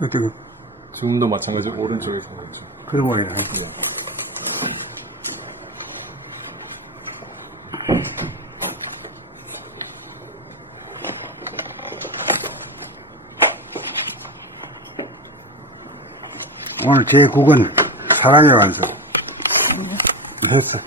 어떻게, 지금도 마찬가지로 오른쪽에 있죠. 그런 거예요. 오늘 제 국은 사랑의 완성. 됐어.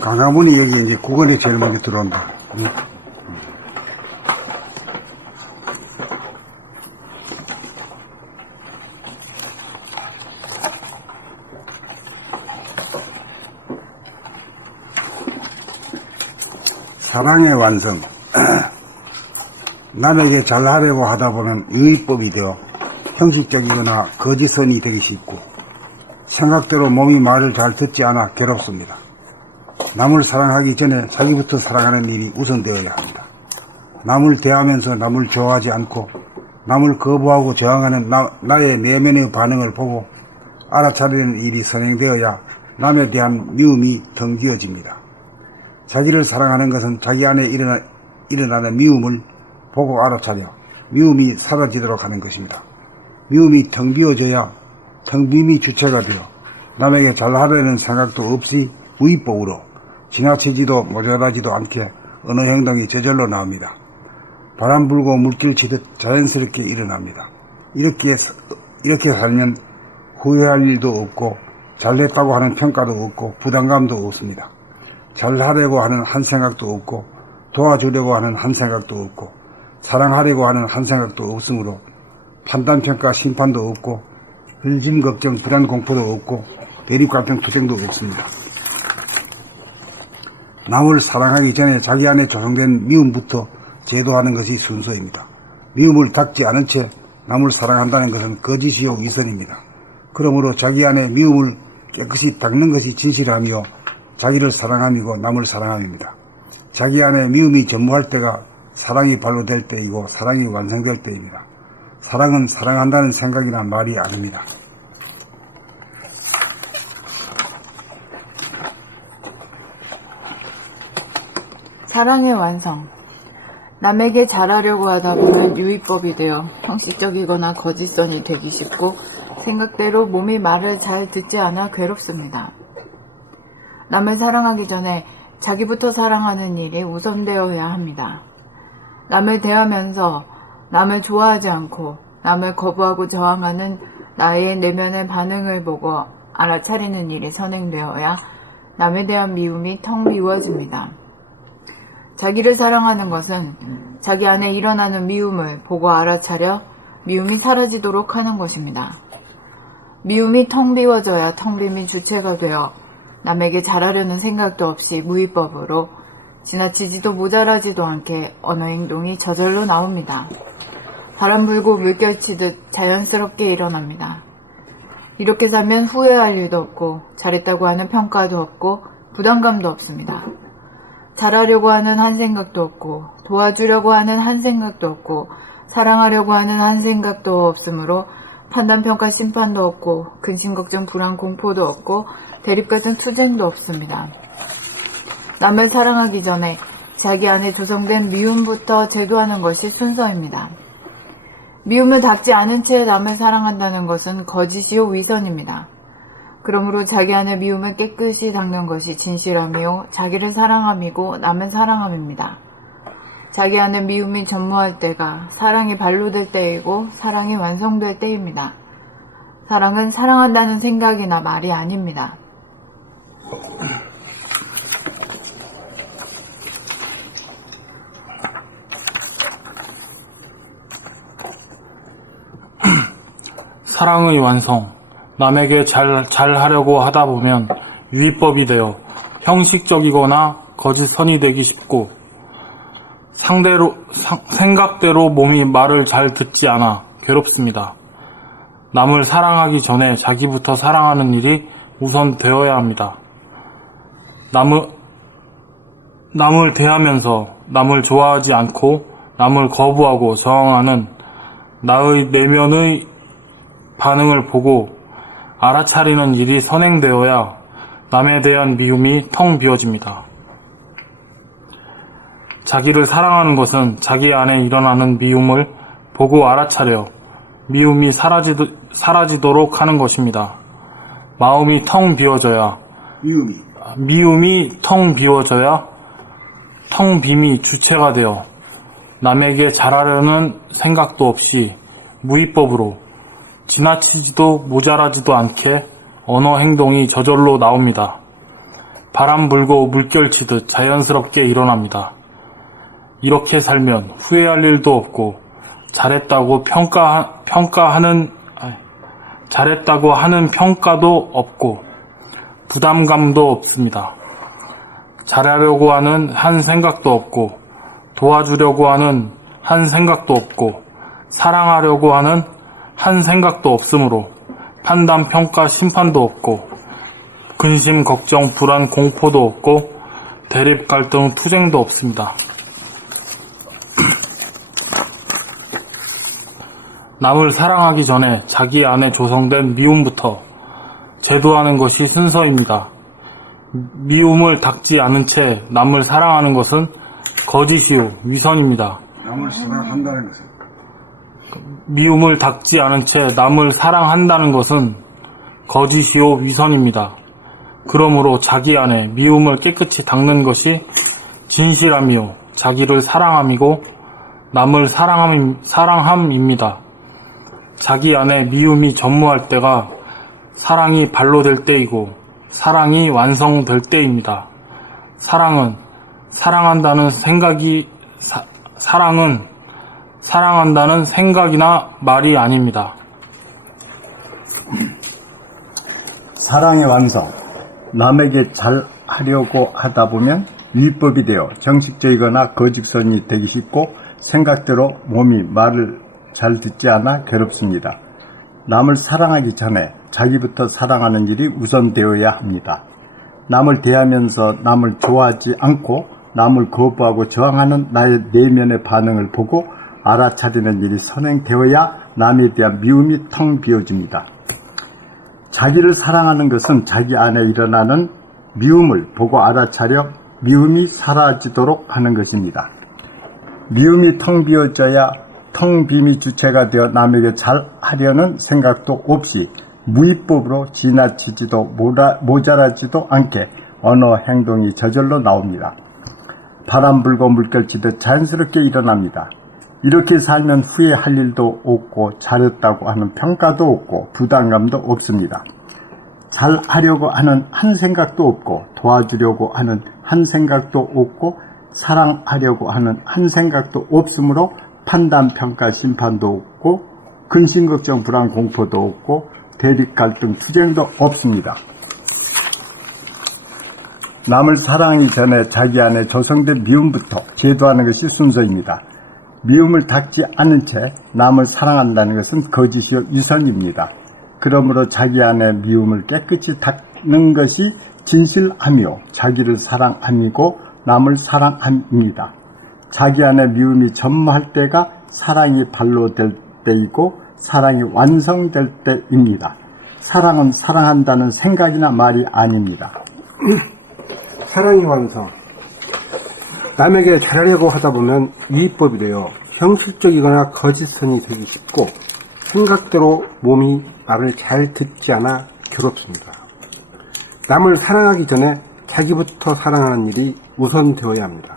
강화문이 여기 이제 국원에 제일 먼저 들어온다. 응. 사랑의 완성. 남에게 잘하려고 하다 보면 유의법이 되어 형식적이거나 거짓선이 되기 쉽고 생각대로 몸이 말을 잘 듣지 않아 괴롭습니다. 남을 사랑하기 전에 자기부터 사랑하는 일이 우선되어야 합니다. 남을 대하면서 남을 좋아하지 않고 남을 거부하고 저항하는 나의 내면의 반응을 보고 알아차리는 일이 선행되어야 남에 대한 미움이 덩기어집니다. 자기를 사랑하는 것은 자기 안에 일어나는 미움을 보고 알아차려 미움이 사라지도록 하는 것입니다. 미움이 텅 비어져야 텅 빔이 주체가 되어 남에게 잘하려는 생각도 없이 무의법으로 지나치지도 모자라지도 않게 어느 행동이 저절로 나옵니다. 바람 불고 물길 치듯 자연스럽게 일어납니다. 이렇게 살면 후회할 일도 없고 잘됐다고 하는 평가도 없고 부담감도 없습니다. 잘하려고 하는 한 생각도 없고 도와주려고 하는 한 생각도 없고 사랑하려고 하는 한 생각도 없으므로 판단평가 심판도 없고 흘짐 걱정 불안 공포도 없고 대립관평 투쟁도 없습니다. 남을 사랑하기 전에 자기 안에 조성된 미움부터 제도하는 것이 순서입니다. 미움을 닦지 않은 채 남을 사랑한다는 것은 거짓이요 위선입니다. 그러므로 자기 안에 미움을 깨끗이 닦는 것이 진실함이요 자기를 사랑함이고 남을 사랑함입니다. 자기 안에 미움이 전무할 때가 사랑이 발로될 때이고 사랑이 완성될 때입니다. 사랑은 사랑한다는 생각이나 말이 아닙니다. 사랑의 완성. 남에게 잘하려고 하다 보면 유의법이 되어 형식적이거나 거짓선이 되기 쉽고 생각대로 몸이 말을 잘 듣지 않아 괴롭습니다. 남을 사랑하기 전에 자기부터 사랑하는 일이 우선되어야 합니다. 남을 대하면서 남을 좋아하지 않고 남을 거부하고 저항하는 나의 내면의 반응을 보고 알아차리는 일이 선행되어야 남에 대한 미움이 텅 비워집니다. 자기를 사랑하는 것은 자기 안에 일어나는 미움을 보고 알아차려 미움이 사라지도록 하는 것입니다. 미움이 텅 비워져야 텅 빔이 주체가 되어 남에게 잘하려는 생각도 없이 무의법으로 지나치지도 모자라지도 않게 언어 행동이 저절로 나옵니다. 바람 불고 물결 치듯 자연스럽게 일어납니다. 이렇게 살면 후회할 일도 없고 잘했다고 하는 평가도 없고 부담감도 없습니다. 잘하려고 하는 한 생각도 없고 도와주려고 하는 한 생각도 없고 사랑하려고 하는 한 생각도 없으므로 판단평가 심판도 없고 근심걱정 불안 공포도 없고 대립 같은 투쟁도 없습니다. 남을 사랑하기 전에 자기 안에 조성된 미움부터 제도하는 것이 순서입니다. 미움을 닦지 않은 채 남을 사랑한다는 것은 거짓이요 위선입니다. 그러므로 자기 안의 미움을 깨끗이 닦는 것이 진실함이요 자기를 사랑함이고 남을 사랑함입니다. 자기 안에 미움이 전무할 때가 사랑이 발로될 때이고 사랑이 완성될 때입니다. 사랑은 사랑한다는 생각이나 말이 아닙니다. 사랑의 완성. 남에게 잘하려고 하다 보면 유의법이 되어 형식적이거나 거짓선이 되기 쉽고 생각대로 몸이 말을 잘 듣지 않아 괴롭습니다. 남을 사랑하기 전에 자기부터 사랑하는 일이 우선 되어야 합니다. 남을 대하면서 남을 좋아하지 않고 남을 거부하고 저항하는 나의 내면의 반응을 보고 알아차리는 일이 선행되어야 남에 대한 미움이 텅 비어집니다. 자기를 사랑하는 것은 자기 안에 일어나는 미움을 보고 알아차려 미움이 사라지도록 하는 것입니다. 마음이 텅 비어져야 미움이 텅 비어져야 텅 빔이 주체가 되어 남에게 잘하려는 생각도 없이 무위법으로 지나치지도 모자라지도 않게 언어 행동이 저절로 나옵니다. 바람 불고 물결 치듯 자연스럽게 일어납니다. 이렇게 살면 후회할 일도 없고 잘했다고 하는 평가도 없고 부담감도 없습니다. 잘하려고 하는 한 생각도 없고 도와주려고 하는 한 생각도 없고 사랑하려고 하는 한 생각도 없으므로 판단, 평가, 심판도 없고 근심, 걱정, 불안, 공포도 없고 대립, 갈등, 투쟁도 없습니다. 남을 사랑하기 전에 자기 안에 조성된 미움부터 제도하는 것이 순서입니다. 미움을 닦지 않은 채 남을 사랑하는 것은 거짓이요 위선입니다. 남을 사랑한다는 것은 미움을 닦지 않은 채 남을 사랑한다는 것은 거짓이요 위선입니다. 그러므로 자기 안에 미움을 깨끗이 닦는 것이 진실함이요 자기를 사랑함이고 남을 사랑함입니다. 자기 안에 미움이 전무할 때가 사랑이 발로 될 때이고 사랑이 완성될 때입니다. 사랑은 사랑한다는 생각이나 말이 아닙니다. 사랑의 완성. 남에게 잘하려고 하다 보면 위법이 되어 정식적이거나 거짓선이 되기 쉽고 생각대로 몸이 말을 잘 듣지 않아 괴롭습니다. 남을 사랑하기 전에 자기부터 사랑하는 일이 우선되어야 합니다. 남을 대하면서 남을 좋아하지 않고 남을 거부하고 저항하는 나의 내면의 반응을 보고 알아차리는 일이 선행되어야 남에 대한 미움이 텅 비어집니다. 자기를 사랑하는 것은 자기 안에 일어나는 미움을 보고 알아차려 미움이 사라지도록 하는 것입니다. 미움이 텅 비어져야 텅 빔이 주체가 되어 남에게 잘하려는 생각도 없이 무위법으로 지나치지도 모자라지도 않게 언어 행동이 저절로 나옵니다. 바람 불고 물결 치듯 자연스럽게 일어납니다. 이렇게 살면 후회할 일도 없고 잘했다고 하는 평가도 없고 부담감도 없습니다. 잘하려고 하는 한 생각도 없고 도와주려고 하는 한 생각도 없고 사랑하려고 하는 한 생각도 없으므로 판단, 평가, 심판도 없고 근심, 걱정, 불안, 공포도 없고 대립, 갈등, 투쟁도 없습니다. 남을 사랑하기 전에 자기 안에 조성된 미움부터 제도하는 것이 순서입니다. 미움을 닦지 않은 채 남을 사랑한다는 것은 거짓이요 위선입니다. 그러므로 자기 안에 미움을 깨끗이 닦는 것이 진실함이요 자기를 사랑함이고 남을 사랑함입니다. 자기 안에 미움이 전무할 때가 사랑이 발로 될 때이고 사랑이 완성될 때입니다. 사랑은 사랑한다는 생각이나 말이 아닙니다. 사랑의 완성. 남에게 잘하려고 하다 보면 이익법이 되어 형식적이거나 거짓선이 되기 쉽고 생각대로 몸이 말을 잘 듣지 않아 괴롭습니다. 남을 사랑하기 전에 자기부터 사랑하는 일이 우선되어야 합니다.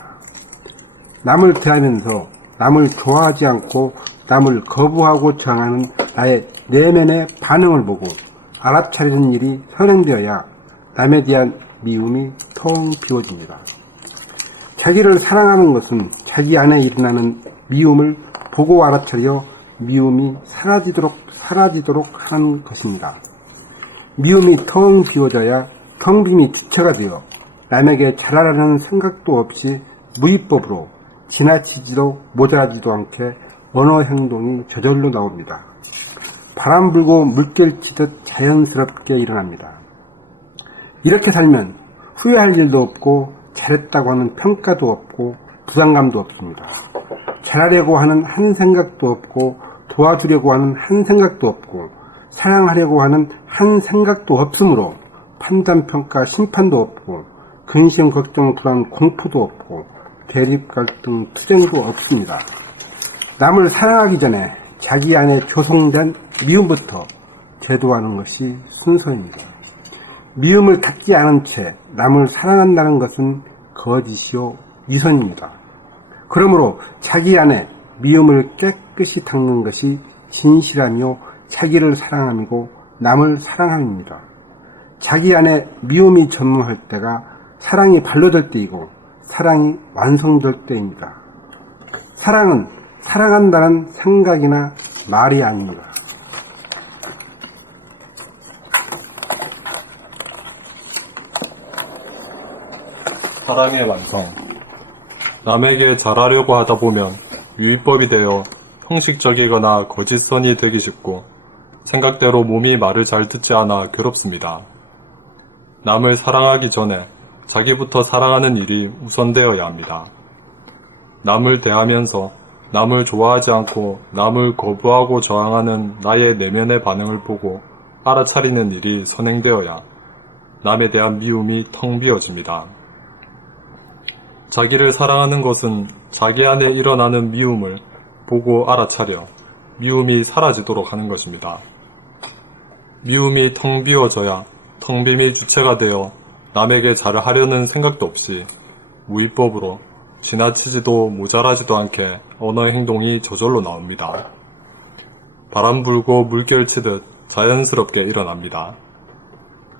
남을 대하면서 남을 좋아하지 않고 남을 거부하고 저항하는 나의 내면의 반응을 보고 알아차리는 일이 선행되어야 남에 대한 미움이 텅 비워집니다. 자기를 사랑하는 것은 자기 안에 일어나는 미움을 보고 알아차려 미움이 사라지도록 하는 것입니다. 미움이 텅 비워져야 텅 빔이 주체가 되어 남에게 잘하라는 생각도 없이 무위법으로 지나치지도 모자라지도 않게 언어 행동이 저절로 나옵니다. 바람 불고 물결 치듯 자연스럽게 일어납니다. 이렇게 살면 후회할 일도 없고 잘했다고 하는 평가도 없고 부담감도 없습니다. 잘하려고 하는 한 생각도 없고 도와주려고 하는 한 생각도 없고 사랑하려고 하는 한 생각도 없으므로 판단평가 심판도 없고 근심 걱정 불안 공포도 없고 대립 갈등 투쟁도 없습니다. 남을 사랑하기 전에 자기 안에 조성된 미움부터 제도하는 것이 순서입니다. 미움을 닦지 않은 채 남을 사랑한다는 것은 거짓이요 위선입니다. 그러므로 자기 안에 미움을 깨끗이 닦는 것이 진실하며 자기를 사랑함이고 남을 사랑함입니다. 자기 안에 미움이 전무할 때가 사랑이 발로될 때이고 사랑이 완성될 때입니다. 사랑은 사랑한다는 생각이나 말이 아닙니다. 사랑의 완성. 남에게 잘하려고 하다 보면 유의법이 되어 형식적이거나 거짓선이 되기 쉽고 생각대로 몸이 말을 잘 듣지 않아 괴롭습니다. 남을 사랑하기 전에 자기부터 사랑하는 일이 우선되어야 합니다. 남을 대하면서 남을 좋아하지 않고 남을 거부하고 저항하는 나의 내면의 반응을 보고 알아차리는 일이 선행되어야 남에 대한 미움이 텅 비어집니다. 자기를 사랑하는 것은 자기 안에 일어나는 미움을 보고 알아차려 미움이 사라지도록 하는 것입니다. 미움이 텅 비어져야 텅 빔이 주체가 되어 남에게 잘하려는 생각도 없이 무위법으로 지나치지도 모자라지도 않게 언어의 행동이 저절로 나옵니다. 바람 불고 물결 치듯 자연스럽게 일어납니다.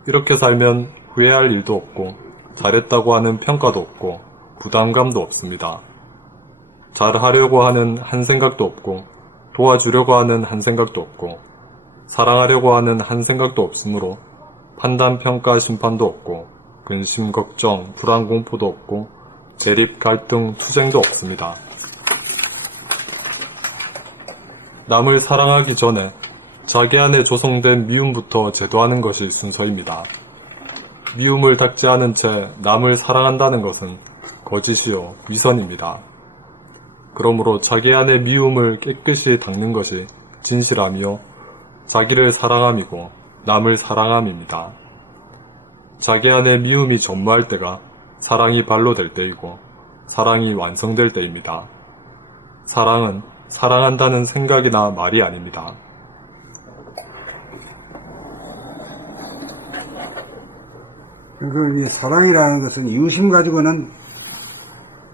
이렇게 살면 후회할 일도 없고 잘했다고 하는 평가도 없고 부담감도 없습니다. 잘하려고 하는 한 생각도 없고 도와주려고 하는 한 생각도 없고 사랑하려고 하는 한 생각도 없으므로 판단, 평가, 심판도 없고 근심, 걱정, 불안, 공포도 없고 대립, 갈등, 투쟁도 없습니다. 남을 사랑하기 전에 자기 안에 조성된 미움부터 제도하는 것이 순서입니다. 미움을 닦지 않은 채 남을 사랑한다는 것은 거짓이요 위선입니다. 그러므로 자기 안에 미움을 깨끗이 닦는 것이 진실함이요 자기를 사랑함이고 남을 사랑함입니다. 자기 안에 미움이 전무할 때가 사랑이 발로될 때이고 사랑이 완성될 때입니다. 사랑은 사랑한다는 생각이나 말이 아닙니다. 이 사랑이라는 것은 이웃심 가지고는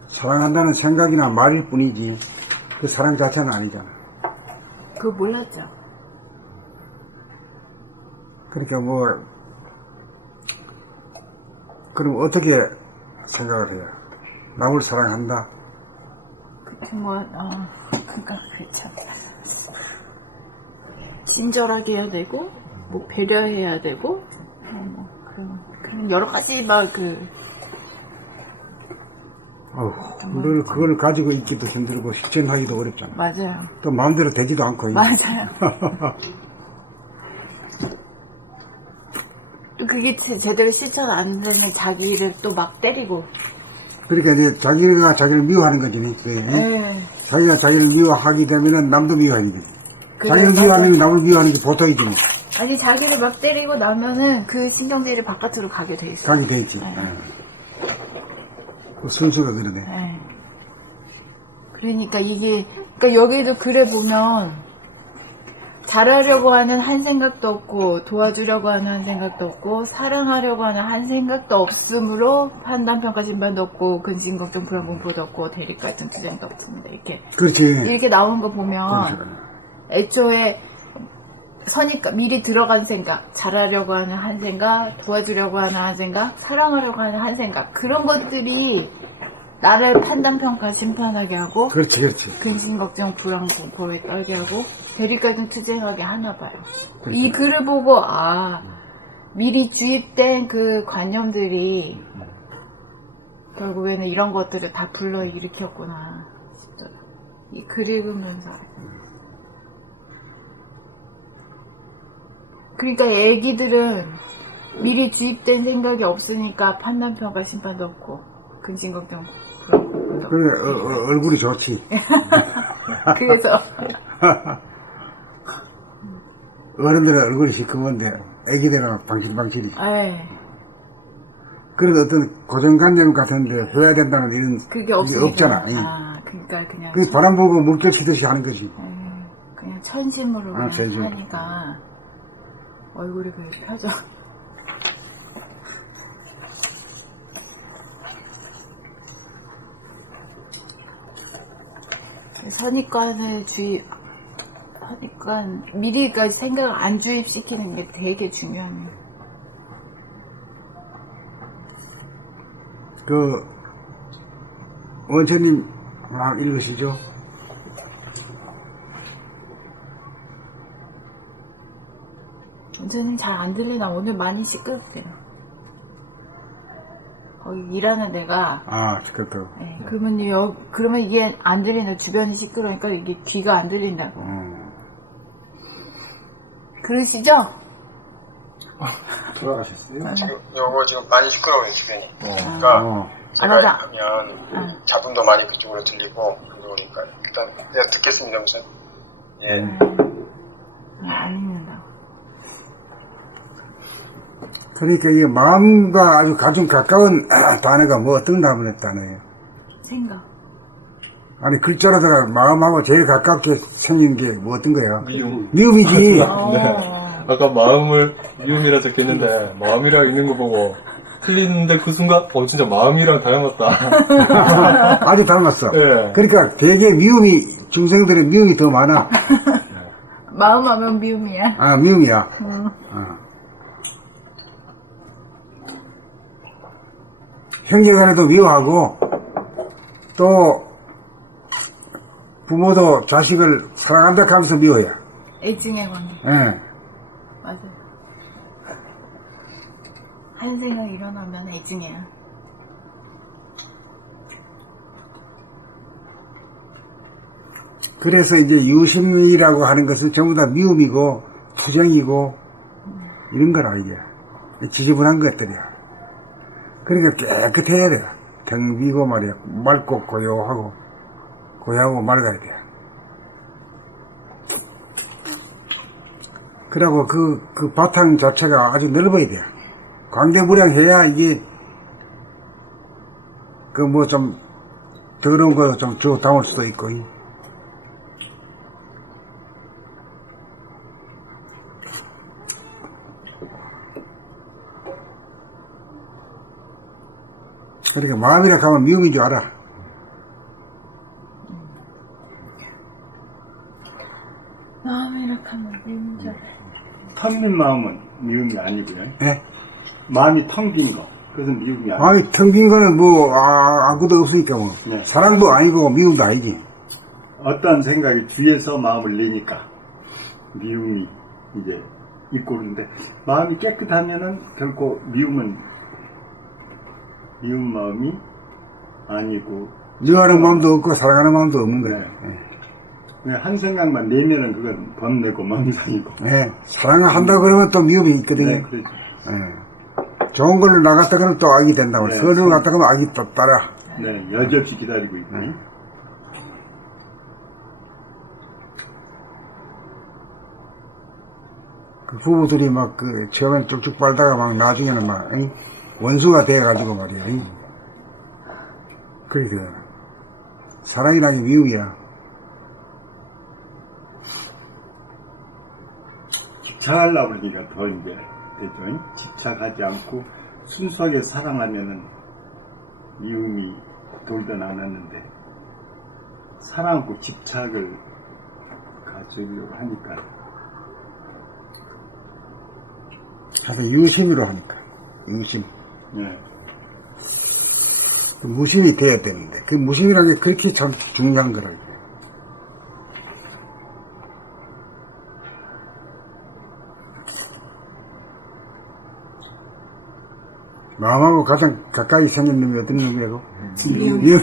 사랑한다는 생각이나 말일 뿐이지 그 사랑 자체는 아니잖아. 그거 몰랐죠. 그러니까 그럼 어떻게 생각을 해요? 남을 사랑한다? 그러니까 참 친절하게 해야 되고, 배려해야 되고, 그런 여러 가지 그걸 가지고 있기도 힘들고 실천하기도 어렵잖아. 맞아요. 또 마음대로 되지도 않고. 맞아요. 또 그게 제대로 실천 안 되면 자기를 또 막 때리고. 그러니까 이제 자기가 자기를 미워하는 거지. 네. 자기가 자기를 미워하게 되면은 남도 미워하는 거지. 그래, 자기를 미워하는 게 남을 미워하는 게 보통이지. 아니, 자기를 막 때리고 나면은 그 신경질이 바깥으로 가게 돼 있어요. 가게 돼 있지. 네. 그 순서가 그러네. 네. 그러니까 그러니까 여기도 글에 보면 잘하려고 하는 한 생각도 없고 도와주려고 하는 한 생각도 없고 사랑하려고 하는 한 생각도 없으므로 판단, 평가, 심판도 없고 근심, 걱정, 불안, 공포도 없고 대립, 갈등, 투쟁도 없습니다. 그렇지. 이렇게 나오는 거 보면 애초에 미리 들어간 생각, 잘하려고 하는 한 생각, 도와주려고 하는 한 생각, 사랑하려고 하는 한 생각, 그런 것들이 나를 판단, 평가, 심판하게 하고 그렇지. 근심, 걱정, 불안, 공포에 떨게 하고 대립갈등, 투쟁하게 하나 봐요. 이 글을 보고 미리 주입된 그 관념들이 결국에는 이런 것들을 다 불러일으켰구나 싶더라고요. 이 글 읽으면서. 그러니까 애기들은 미리 주입된 생각이 없으니까 판단, 평가, 심판도 없고 근심, 걱정, 불안, 공포도 없고. 그래, 얼굴이 좋지. 그래서 어른들은 얼굴이 시커먼데 애기들은 방실방실이. 예. 그래도 어떤 고정관념 같은데 해야 된다는 이런 그게 게 없으니까. 없잖아. 예. 아, 그러니까 그냥 그 바람 불고 물결 치듯이 하는 거지. 그냥 천심으로 그냥 천심. 하니까 얼굴이 그렇게 펴져. 선입관을 선입관 미리까지 생각을 안 주입시키는 게 되게 중요하네요. 그 원천님 막 읽으시죠? 원장님 잘 안 들리나? 오늘 많이 시끄럽대요. 거기 일하는 데가 아, 시끄럽다고. 네, 그러면 이게 안 들린다. 주변이 시끄러우니까 이게 귀가 안 들린다고. 그러시죠? 돌아가셨어요? 지금 요거 지금 많이 시끄러워요 주변이. 그러니까 제가 맞아. 하면 잡음도 많이 그쪽으로 들리고 그러니까 일단 내가 듣겠습니다 우선. 예. 안 읽는다고. 그러니까 이게 마음과 아주 가장 가까운 단어가 뭐 어떤 단어예요? 생각. 아니 글자로다가 마음하고 제일 가깝게 생긴 게 뭐 어떤 거예요? 미움. 미움이지. 아까 마음을 미움이라 적혀있는데 마음이라 있는 거 보고 틀리는데 그 순간 진짜 마음이랑 닮았다. 아주 닮았어. 예. 그러니까 되게 미움이 중생들의 미움이 더 많아. 마음하면 미움이야. 아, 미움이야. 형제간에도 미워하고 또 부모도 자식을 사랑한다 하면서 미워해. 애증의 관계. 예. 맞아요. 한 생각 일어나면 애증이야. 그래서 이제 유심이라고 하는 것은 전부 다 미움이고 투정이고 이런 거라 이게 지저분한 것들이야. 그러니까 깨끗해야 돼. 텅 비고 말이야. 맑고 고요하고 맑아야 돼. 그리고 그 바탕 자체가 아주 넓어야 돼. 광대무량해야 이게 그 뭐 좀 더러운 거 좀 쭉 담을 수도 있고. 그러니까 마음이라 하면 미움인 줄 알아. 마음이라 하면 미움인 줄 알아. 텅 빈 마음은 미움이 아니고요. 예? 마음이 텅 빈 거. 그것은 미움이 아니고. 마음이 텅 빈 거는 뭐, 아무것도 없으니까 뭐. 네. 사랑도 아니고 미움도 아니지. 어떤 생각이 뒤에서 마음을 내니까 미움이 이제 있고 그러는데 마음이 깨끗하면은 결코 미움 마음이 아니고 미워하는 마음도 없고 사랑하는 마음도 없는 거야. 그냥 한 생각만 내면은 그건 범내고 망상이고. 예. 사랑한다 그러면 또 미움이 있거든요. 네, 그렇죠. 예. 좋은 걸로 나갔다 그러면 또 악이 된다고. 네, 선을 갔다 그러면 악이 또 따라. 네, 여지없이 기다리고 있네. 그 부부들이 막 처음엔 쭉쭉 빨다가 막 나중에는 막, 원수가 돼가지고 말이야. 그러니까. 사랑이라는 게 미움이야. 집착하려고 그러니까 더 이제 되죠. 집착하지 않고 순수하게 사랑하면은 미움이 돌던 않았는데 사랑하고 집착을 가지려고 하니까 하여튼 유심으로 하니까. 유심. 네. 그 무심이 돼야 되는데 그 무심이라는 게 그렇게 참 중요한 거라. 마음하고 가장 가까이 생긴 놈이 어떤 놈이라고? 미움. 미움.